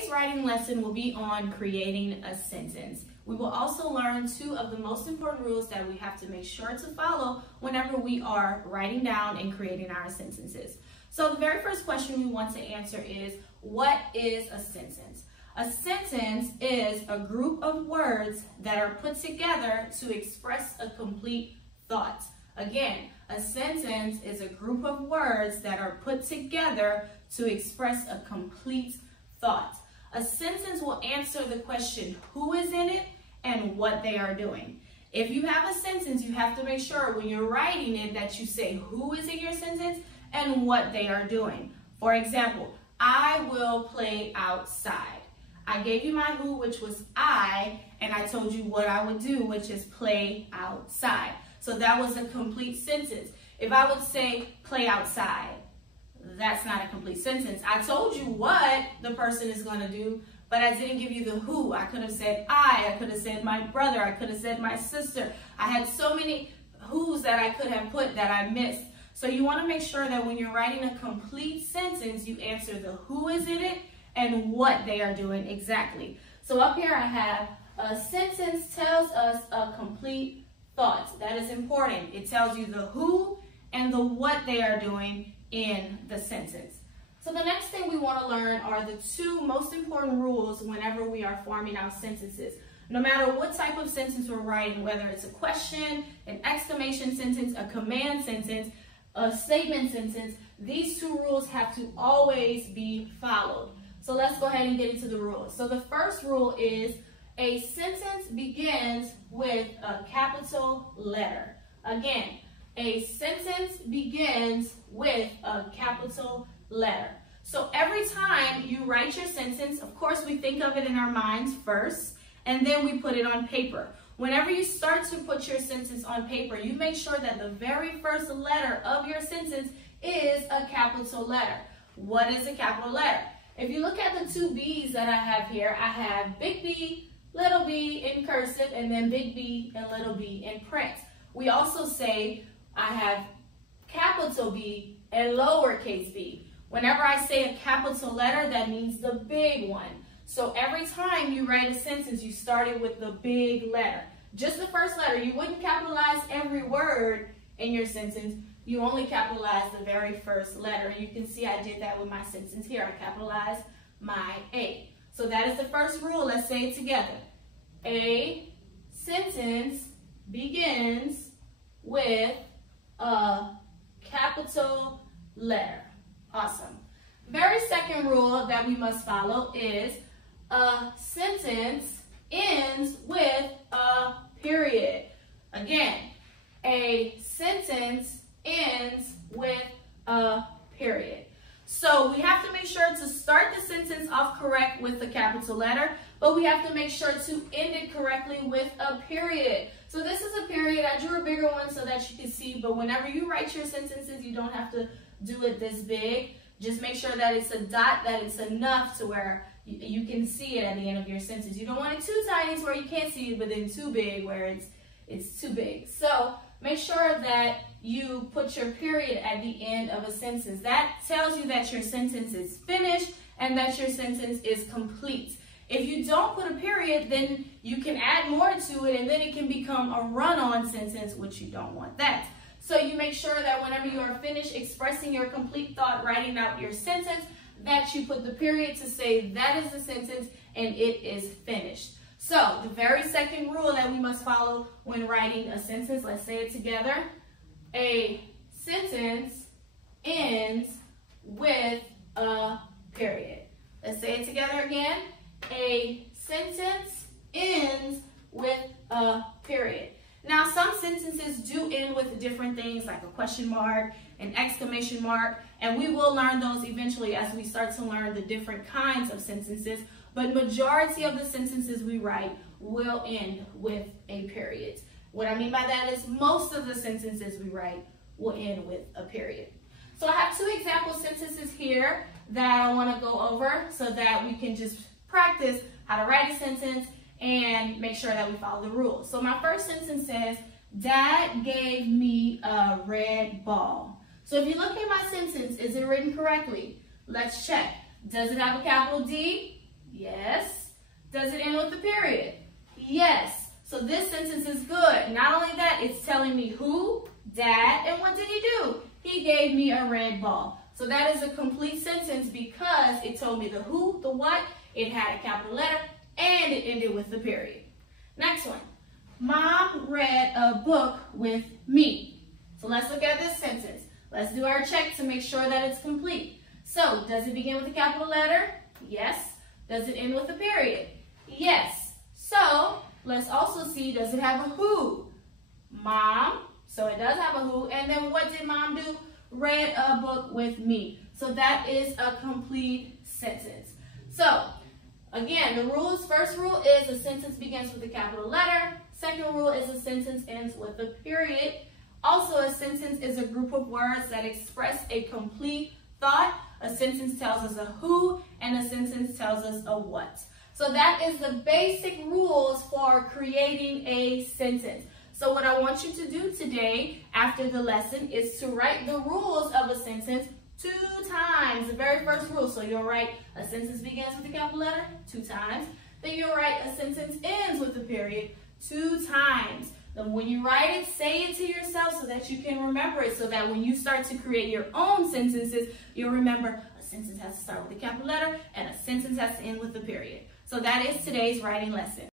today's writing lesson will be on creating a sentence. We will also learn two of the most important rules that we have to make sure to follow whenever we are writing down and creating our sentences. So the very first question we want to answer is, what is a sentence? A sentence is a group of words that are put together to express a complete thought. Again, a sentence is a group of words that are put together to express a complete thought. A sentence will answer the question, who is in it and what they are doing. If you have a sentence, you have to make sure when you're writing it that you say who is in your sentence and what they are doing. For example, I will play outside. I gave you my who, which was I, and I told you what I would do, which is play outside. So that was a complete sentence. If I would say play outside, that's not a complete sentence. I told you what the person is going to do, but I didn't give you the who. I could have said I could have said my brother, I could have said my sister. I had so many who's that I could have put that I missed. So you want to make sure that when you're writing a complete sentence, you answer the who is in it and what they are doing exactly. So up here I have a sentence tells us a complete thought. That is important. It tells you the who and the what they are doing in the sentence. So the next thing we want to learn are the two most important rules whenever we are forming our sentences. No matter what type of sentence we're writing, whether it's a question, an exclamation sentence, a command sentence, a statement sentence, these two rules have to always be followed. So let's go ahead and get into the rules. So the first rule is a sentence begins with a capital letter. Again, a sentence begins with a capital letter. So every time you write your sentence, of course we think of it in our minds first, and then we put it on paper. Whenever you start to put your sentence on paper, you make sure that the very first letter of your sentence is a capital letter. What is a capital letter? If you look at the two B's that I have here, I have big B, little b in cursive, and then big B and little b in print. We also say I have capital B and lowercase b. Whenever I say a capital letter, that means the big one. So every time you write a sentence, you start it with the big letter. Just the first letter. You wouldn't capitalize every word in your sentence. You only capitalize the very first letter. You can see I did that with my sentence here. I capitalized my A. So that is the first rule. Let's say it together. A sentence begins with a capital letter. Awesome. Very second rule that we must follow is a sentence ends with a period. Again, a sentence ends with a period. So we have to make sure to start the sentence off correct with the capital letter, but we have to make sure to end it correctly with a period. So this is a period. I drew a bigger one so that you can see, but whenever you write your sentences, you don't have to do it this big. Just make sure that it's a dot, that it's enough to where you can see it at the end of your sentence. You don't want it too tiny to where you can't see it, but then too big where it's too big. So make sure that you put your period at the end of a sentence. That tells you that your sentence is finished and that your sentence is complete. If you don't put a period, then you can add more to it and then it can become a run-on sentence, which you don't want that. So you make sure that whenever you are finished expressing your complete thought, writing out your sentence, that you put the period to say that is the sentence and it is finished. So the very second rule that we must follow when writing a sentence, let's say it together. A sentence ends with a period. Let's say it together again. A sentence ends with a period. Now, some sentences do end with different things like a question mark, an exclamation mark, and we will learn those eventually as we start to learn the different kinds of sentences, but majority of the sentences we write will end with a period. What I mean by that is most of the sentences we write will end with a period. So I have two example sentences here that I want to go over so that we can just practice how to write a sentence and make sure that we follow the rules. So my first sentence says, Dad gave me a red ball. So if you look at my sentence, is it written correctly? Let's check. Does it have a capital D? Yes. Does it end with a period? Yes. So this sentence is good. Not only that, it's telling me who, Dad, and what did he do? He gave me a red ball. So that is a complete sentence because it told me the who, the what, it had a capital letter, and it ended with the period. Next one. Mom read a book with me. So let's look at this sentence. Let's do our check to make sure that it's complete. So, does it begin with a capital letter? Yes. Does it end with a period? Yes. So, let's also see, does it have a who? Mom. So it does have a who. And then what did Mom do? Read a book with me. So that is a complete sentence. So, again, the rules, first rule is a sentence begins with a capital letter. Second rule is a sentence ends with a period. Also, a sentence is a group of words that express a complete thought. A sentence tells us a who, and a sentence tells us a what. So that is the basic rules for creating a sentence. So what I want you to do today after the lesson is to write the rules of a sentence 2 times. The very first rule. So you'll write a sentence begins with a capital letter 2 times. Then you'll write a sentence ends with a period 2 times. Then when you write it, say it to yourself so that you can remember it, so that when you start to create your own sentences, you'll remember a sentence has to start with a capital letter and a sentence has to end with a period. So that is today's writing lesson.